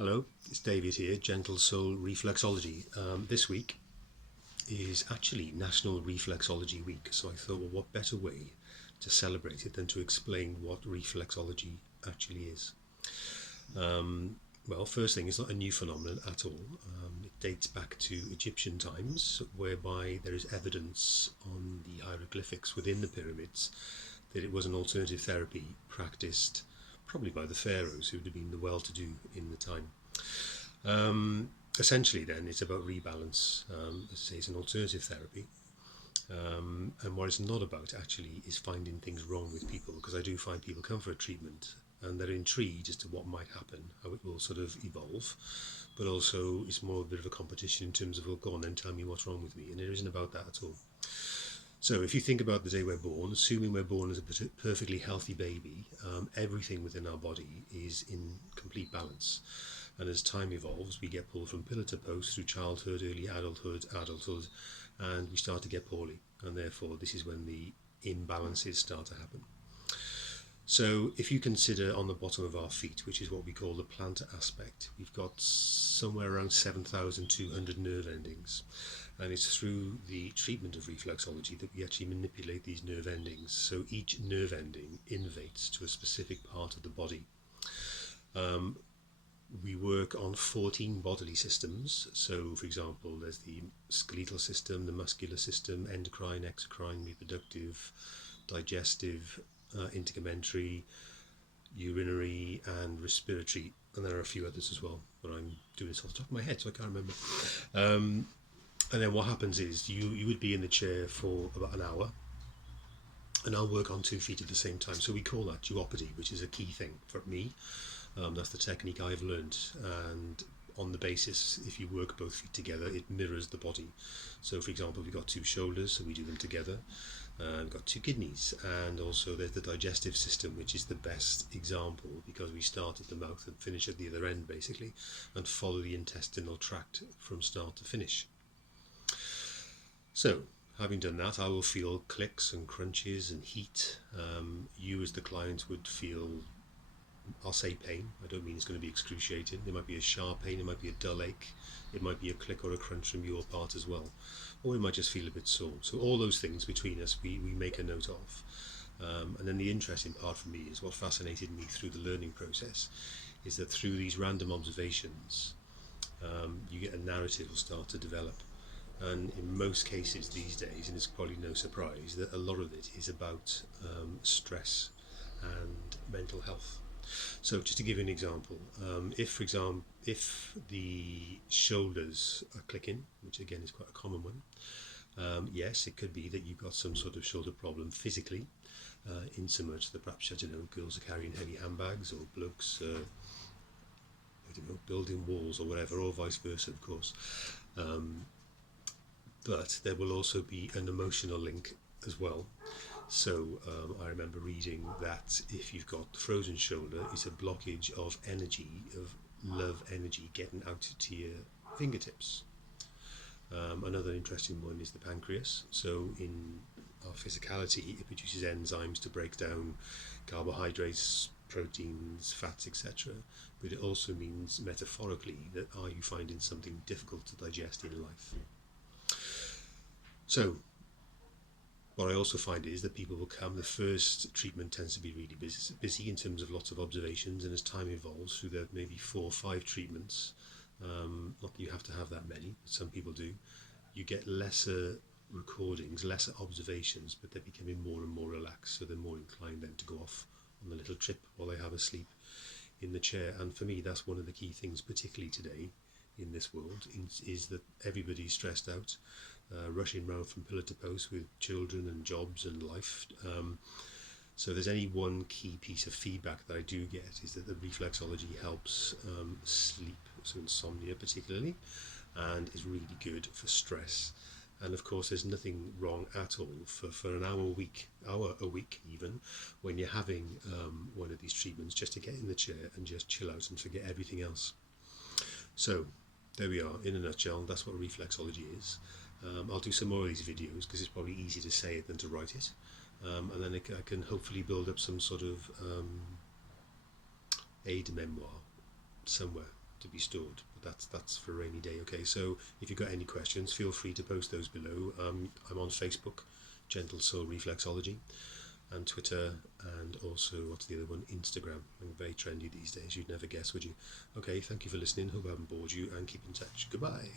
Hello, it's David here, Gentle Soul Reflexology. This week is actually National Reflexology Week, so I thought, well, what better way to celebrate it than to explain what reflexology actually is. Well, first thing, it's not a new phenomenon at all. It dates back to Egyptian times, whereby there is evidence on the hieroglyphics within the pyramids that it was an alternative therapy practiced probably by the pharaohs, who would have been the well-to-do in the time. Essentially then it's about rebalance. As I say, it's an alternative therapy, and what it's not about actually is finding things wrong with people, because I do find people come for a treatment and they're intrigued as to what might happen, how it will sort of evolve, but also it's more a bit of a competition in terms of, well, go on then, tell me what's wrong with me, and it isn't about that at all. So if you think about the day we're born, assuming we're born as a perfectly healthy baby, everything within our body is in complete balance. And as time evolves, we get pulled from pillar to post through childhood, early adulthood, and we start to get poorly. And therefore, this is when the imbalances start to happen. So if you consider on the bottom of our feet, which is what we call the plantar aspect, we've got somewhere around 7,200 nerve endings. And it's through the treatment of reflexology that we actually manipulate these nerve endings. So each nerve ending innervates to a specific part of the body. We work on 14 bodily systems. So, for example, there's the skeletal system, the muscular system, endocrine, exocrine, reproductive, digestive, integumentary, urinary, and respiratory. And there are a few others as well, but I'm doing this off the top of my head, so I can't remember. And then what happens is you would be in the chair for about an hour, and I'll work on 2 feet at the same time. So we call that Duopody, which is a key thing for me. That's the technique I've learned, and on the basis, if you work both feet together, it mirrors the body. So for example, we've got 2 shoulders, so we do them together. We've got 2 kidneys, and also there's the digestive system, which is the best example, because we start at the mouth and finish at the other end basically, and follow the intestinal tract from start to finish. So having done that, I will feel clicks and crunches and heat. You as the client would feel, I'll say pain, I don't mean it's going to be excruciating. There might be a sharp pain, it might be a dull ache, it might be a click or a crunch from your part as well, or we might just feel a bit sore. So all those things between us we make a note of. And then the interesting part for me is what fascinated me through the learning process is that through these random observations, you get a narrative will start to develop. And in most cases these days, and it's probably no surprise, that a lot of it is about stress and mental health. So just to give you an example, if the shoulders are clicking, which again is quite a common one, yes, it could be that you've got some sort of shoulder problem physically, in so much that perhaps, I don't know, girls are carrying heavy handbags, or blokes, I don't know, building walls or whatever, or vice versa, of course. But there will also be an emotional link as well. So I remember reading that if you've got frozen shoulder, it's a blockage of energy, of love energy getting out to your fingertips. Another interesting one is the pancreas. So in our physicality, it produces enzymes to break down carbohydrates, proteins, fats, etc. But it also means metaphorically that are you finding something difficult to digest in life? So what I also find is that people will come, the first treatment tends to be really busy in terms of lots of observations, and as time evolves through the maybe 4 or 5 treatments, not that you have to have that many, but some people do, you get lesser recordings, lesser observations, but they're becoming more and more relaxed, so they're more inclined then to go off on a little trip while they have a sleep in the chair. And for me, that's one of the key things, particularly today in this world, is that everybody's stressed out, rushing around from pillar to post with children and jobs and life. So there's any one key piece of feedback that I do get is that the reflexology helps sleep, so insomnia particularly, and is really good for stress. And of course there's nothing wrong at all for an hour a week even, when you're having one of these treatments, just to get in the chair and just chill out and forget everything else. So there we are, in a nutshell, that's what reflexology is. I'll do some more of these videos because it's probably easier to say it than to write it, and then I can hopefully build up some sort of aid memoir somewhere. to be stored. But that's for a rainy day. Okay, so if you've got any questions, feel free to post those below. I'm on Facebook, Gentle Soul Reflexology, and Twitter, and also, what's the other one, Instagram. I'm very trendy these days, you'd never guess, would you? Okay, thank you for listening, hope I haven't bored you, and keep in touch. Goodbye.